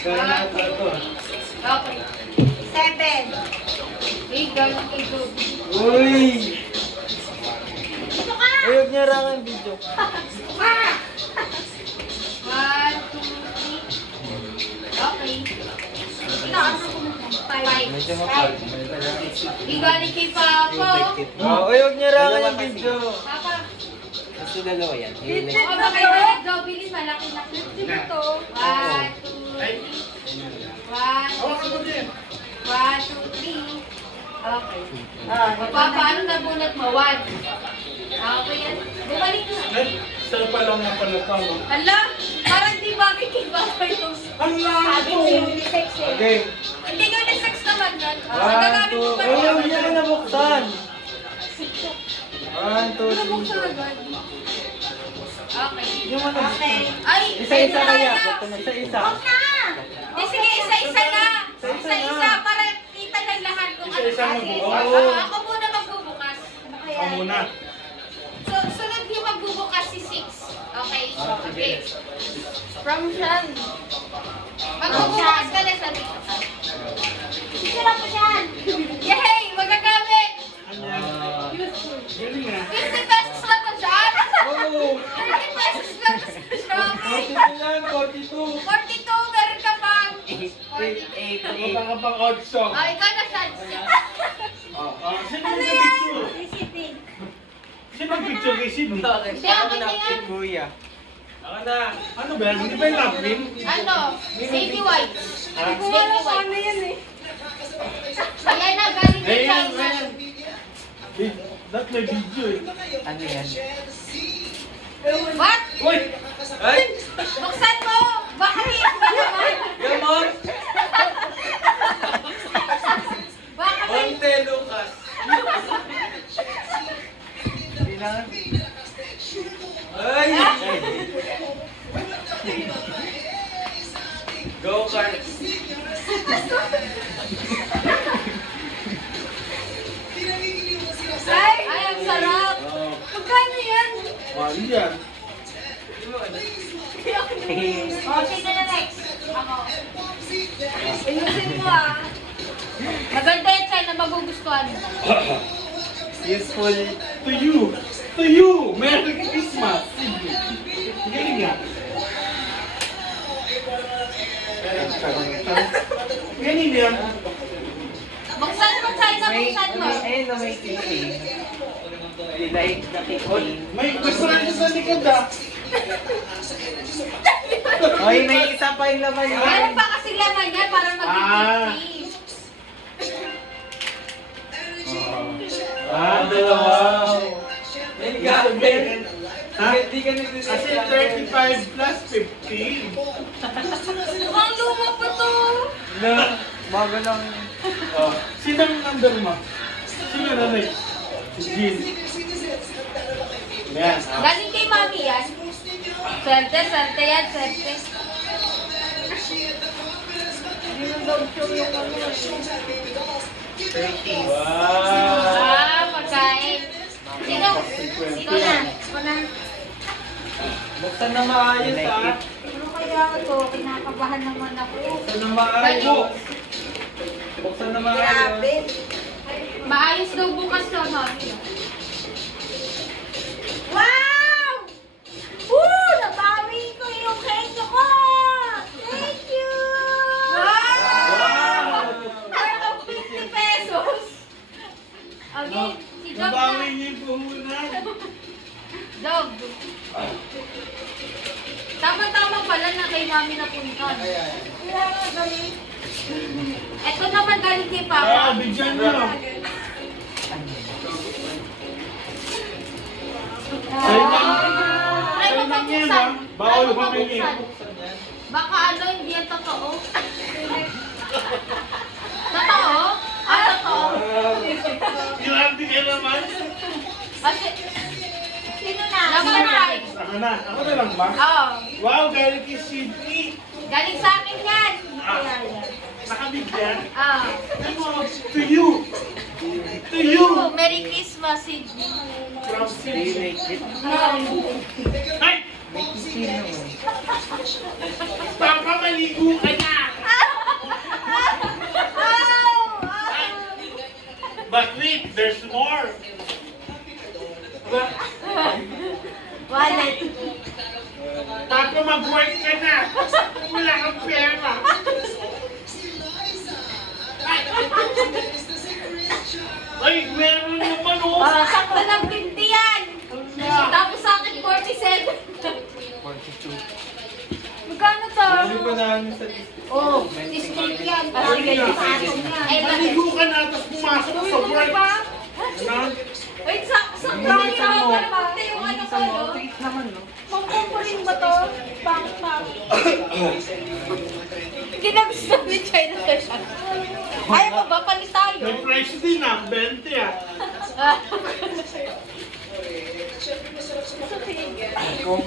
Kaya na ito. Okay. 7. Hey, galing kay Joby. Uy! Ito ka! Ayog niya rangan video. 1, 2, 3. Okay. Ito, ano ko mo? 5. Medyo mapag. Hey, galing kay Papa. Oh, ayog niya rangan yung video. Papa. Kasi dalawa yan. Ako ba kayo ulit? Joby rin, malaki-laki. Sino to? 1, 2, 3. 1, 2, 3. Okay. Paano nabunot mo? 1. Okay yan. Bumalik na. Saan pa lang na pala ito, no? Hala, parang di bakit kay Papa yung sabi ko unisex eh. Okay. Hindi unisex naman yan. 1, 2, ayog niya na nabuksan. 1, 2, 3. Nabuksan agad. Okay. Yung ano? Ay, Isa-isa ayun kaya. na. Isa-isa. Huwag na! Di, sige, isa-isa na. Isa-isa Isa-isa na. para kita ng lahat kung ano Isa-isa kasi. magbubukas? Ako muna magbubukas. Ako muna. So, sunod yung magbubukas si 6. Okay? Okay. From Shan. Magbubukas ka na sa 6. Sige lang po siyan. Yay! Magagamit! Galing nga. 50 pesos lang to dyan! Oh! 30 pesos lang to sa Shopee! 42 yan, 42. 42, meron ka pang! 8, 8, Punta ka pang Otso. Oh, ikaw na siya. Sino yung picture? Visiting. Sino yung picture kay Sidney? Hindi, ako na yan. Kuya. Ano ba yan? Hindi ba yung napkin? Ano? Baby white. Baby white. yan eh. Ayan na, galing kay Ayan, China. ayan. That may video eh. Ano yan? What? Uy! Ay! Buksan mo! Bakit? Ba naman? Gamon! Baka may... Onte Lucas. Kailangan. Ay! Go kart. Ay, ang sarap! Oh, Magkano yan? mali yan. Oh, sino na next? Ako. Ayusin mo ah. Maganda yan sa'yo na magugustuhan mo. Useful. To you! To you! Merry Christmas! Sidney. Galing nga. Galing yan. Buksan mo sa'yo na buksan mo. Ayun na may kicking. Like the kicking. May gusto na siya sa likod ah. Oy, may isa pa yung laman yan. Meron pa kasi laman yan para Ah. maging 50. Dalawa. May gamit. Ha? Hindi ka nagsisimula. Kasi 35 plus 15. Mukhang luma pa to. Na, bago lang. Oh. Sino ang number mo? Sino na next? Si Jean. Yan. Galing kay mami yan. Swerte, swerte yan, swerte. Wow. Pagkain. Sino? Sino na? Ako na. Buksan na maayos ah. Ano kaya ito? Kinakabahan naman ako. Buksan na maayos. Buksan na maayos. Maayos daw bukas to, mami. Wow! Woo! Nabawi ko yung cake ko! Thank you! Wow! Worth of 50 pesos. Okay, si Job Nabawi na. niyo yung puhunan. Job. Tama-tama pala na kay mami napunta. Ito naman galing kay Papa. Bigyan niyo. Sa'yo lang. Try mo Sa'yo lang yan, pabuksan. ha? Bawal Try mo humingi. pabuksan. Baka ano, hindi yan totoo. Totoo? Ah, totoo. Grabe ka naman. Kasi, Sino na? number 5. Ako na. Ako na lang ba? Oo. Wow, galing kay Sidney. Galing sa akin yan. Nakabigyan. Ah. Ano? To you. To you. Merry Christmas, Sidney. From Sidney. Ay! May kicking naman. Papa, maligo ka na! But wait, there's more. Wallet. Papa, mag-work ka na. Wala kang pera. Ay, meron naman oh. Oh, sakto ng 50 yan. Tapos sa akin 47. 42. Magkano to? Hindi pa namin sa Oh, discount yan. Sige, pasok na. Ay, Naligo ka na, tapos pumasok ka sa work. Ano? Wait, sakto yung ano ko, no? naman, no? Mangkukurin ba to? Pangit. Kinagusto ni China ka siya. Ayaw mo ba? Palis tayo. May price din ah, 20 ah. Ah.